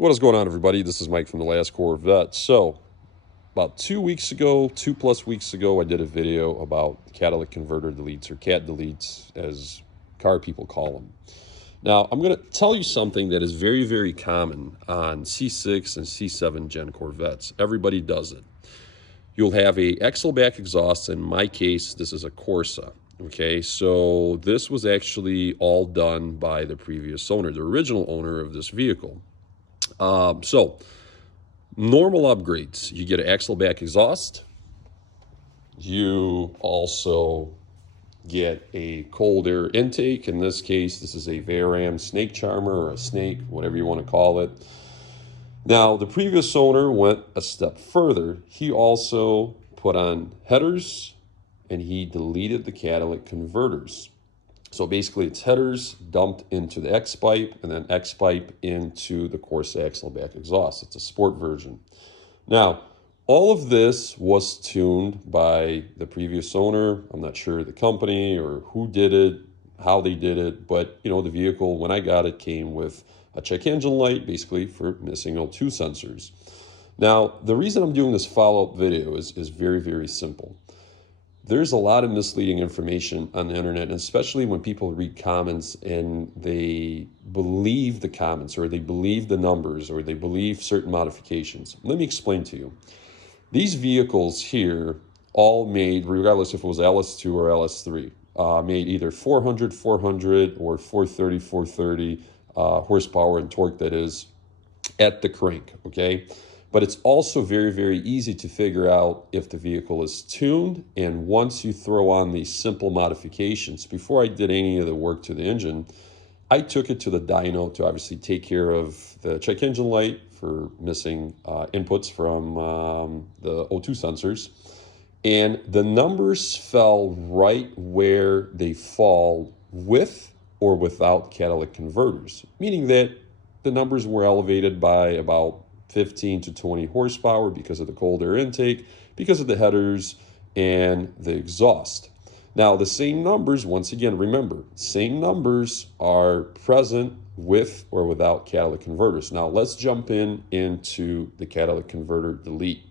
What is going on, everybody? This is Mike from The Last Corvette. So, about 2 weeks ago, 2+ weeks ago, I did a video about catalytic converter deletes, or CAT deletes, as car people call them. Now, I'm going to tell you something that is very, very common on C6 and C7 Gen Corvettes. Everybody does it. You'll have a axle back exhaust. In my case, this is a Corsa. Okay, so this was actually all done by the previous owner, the original owner of this vehicle. Normal upgrades, you get an axle back exhaust. You also get a cold air intake. In this case, this is a Veyron Snake Charmer, or a Snake, whatever you want to call it. Now, the previous owner went a step further. He also put on headers, and he deleted the catalytic converters. So basically, it's headers dumped into the X-pipe, and then X-pipe into the Corsa axle back exhaust. It's a sport version. Now, all of this was tuned by the previous owner. I'm not sure the company or who did it, how they did it, but the vehicle, when I got it, came with a check engine light, basically for missing O2 sensors. Now, the reason I'm doing this follow-up video is very, very simple. There's a lot of misleading information on the internet, and especially when people read comments and they believe the comments, or they believe the numbers, or they believe certain modifications. Let me explain to you. These vehicles here, all made, regardless if it was LS2 or LS3, made either 400, 400, or 430, 430 horsepower and torque, that is, at the crank, okay? But it's also very, very easy to figure out if the vehicle is tuned. And once you throw on these simple modifications, before I did any of the work to the engine, I took it to the dyno to obviously take care of the check engine light for missing inputs from the O2 sensors. And the numbers fell right where they fall with or without catalytic converters, meaning that the numbers were elevated by about 15 to 20 horsepower because of the cold air intake, because of the headers and the exhaust. Now, the same numbers, once again, remember, same numbers are present with or without catalytic converters. Now, let's jump into the catalytic converter delete.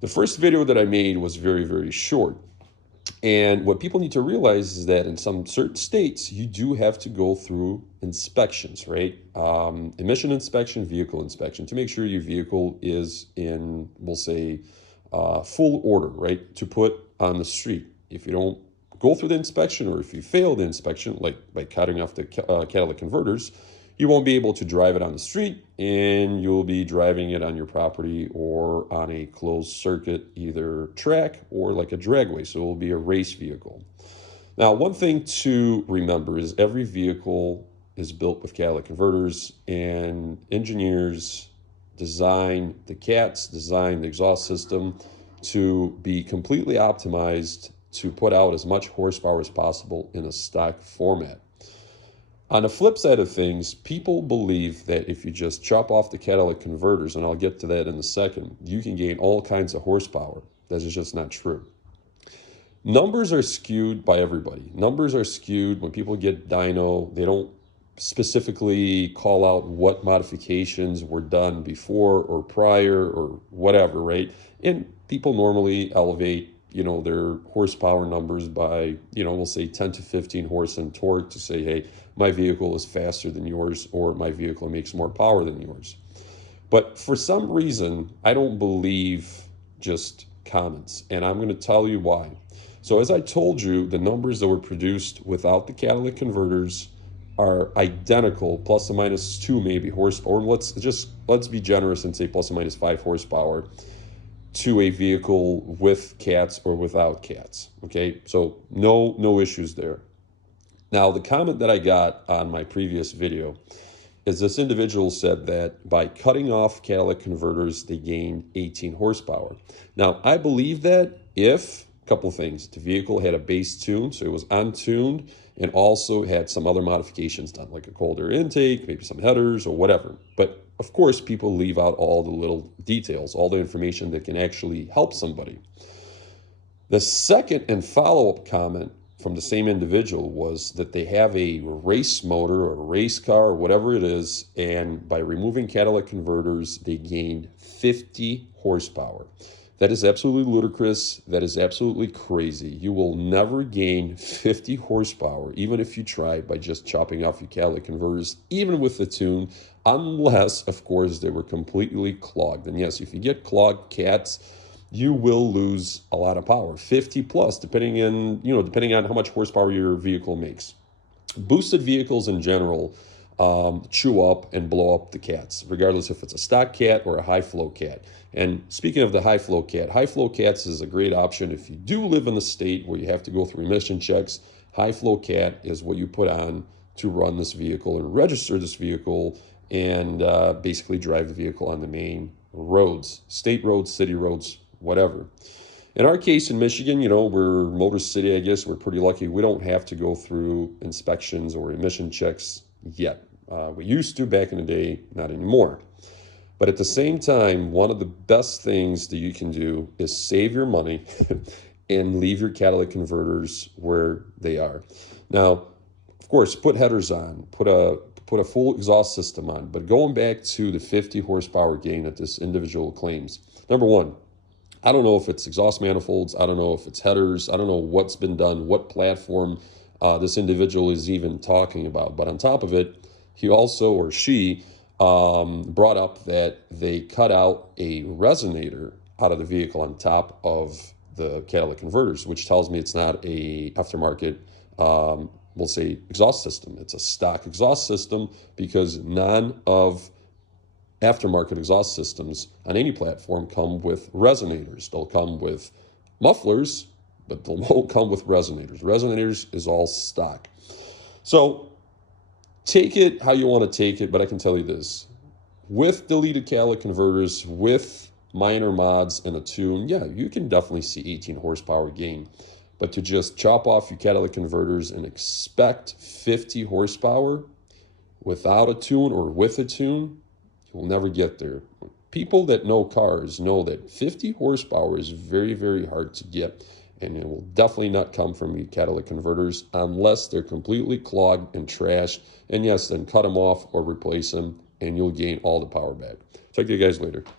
The first video that I made was very, very short. And what people need to realize is that in some certain states, you do have to go through inspections, right? Emission inspection, vehicle inspection, to make sure your vehicle is in, we'll say, full order, right, to put on the street. If you don't go through the inspection, or if you fail the inspection, like by cutting off the catalytic converters, you won't be able to drive it on the street, and you'll be driving it on your property or on a closed circuit, either track or like a dragway. So it will be a race vehicle. Now, one thing to remember is every vehicle is built with catalytic converters, and engineers design the CATs, design the exhaust system to be completely optimized to put out as much horsepower as possible in a stock format. On the flip side of things, people believe that if you just chop off the catalytic converters, and I'll get to that in a second, you can gain all kinds of horsepower. That is just not true. Numbers are skewed by everybody. Numbers are skewed when people get dyno. They don't specifically call out what modifications were done before or prior or whatever, right? And people normally elevate their horsepower numbers by, we'll say 10 to 15 horse and torque to say, hey, my vehicle is faster than yours, or my vehicle makes more power than yours. But for some reason, I don't believe just comments, and I'm going to tell you why. So as I told you, the numbers that were produced without the catalytic converters are identical, plus or minus 2 maybe horsepower. Let's be generous and say plus or minus 5 horsepower to a vehicle with CATs or without CATs. Okay, so no issues there. Now, the comment that I got on my previous video is this individual said that by cutting off catalytic converters, they gained 18 horsepower. Now, I believe that if, a couple things, the vehicle had a base tune, so it was untuned, and also had some other modifications done, like a cold air intake, maybe some headers or whatever. But of course, people leave out all the little details, all the information that can actually help somebody. The second and follow-up comment from the same individual was that they have a race motor or a race car or whatever it is, and by removing catalytic converters, they gained 50 horsepower. That is absolutely ludicrous. That is absolutely crazy. You will never gain 50 horsepower, even if you try, by just chopping off your catalytic converters, even with the tune, unless, of course, they were completely clogged. And yes, if you get clogged cats, you will lose a lot of power, 50 plus, depending on how much horsepower your vehicle makes. Boosted vehicles in general chew up and blow up the cats, regardless if it's a stock cat or a high flow cat. And speaking of the high flow cats is a great option if you do live in the state where you have to go through emission checks. High flow cat is what you put on to run this vehicle and register this vehicle and basically drive the vehicle on the main roads, state roads, city roads, whatever. In our case in Michigan, we're Motor City, I guess. We're pretty lucky. We don't have to go through inspections or emission checks yet. We used to back in the day, not anymore. But at the same time, one of the best things that you can do is save your money and leave your catalytic converters where they are. Now, of course, put headers on, put a full exhaust system on. But going back to the 50 horsepower gain that this individual claims, number one, I don't know if it's exhaust manifolds. I don't know if it's headers. I don't know what's been done, what platform this individual is even talking about. But on top of it, he also, or she, brought up that they cut out a resonator out of the vehicle on top of the catalytic converters, which tells me it's not a aftermarket, we'll say, exhaust system. It's a stock exhaust system, because none of aftermarket exhaust systems on any platform come with resonators. They'll come with mufflers, but they won't come with resonators. Resonators is all stock. So take it how you want to take it, but I can tell you this. With deleted catalytic converters, with minor mods and a tune, yeah, you can definitely see 18 horsepower gain. But to just chop off your catalytic converters and expect 50 horsepower without a tune or with a tune, you'll never get there. People that know cars know that 50 horsepower is very, very hard to get, and it will definitely not come from your catalytic converters unless they're completely clogged and trashed. And yes, then cut them off or replace them, and you'll gain all the power back. Talk to you guys later.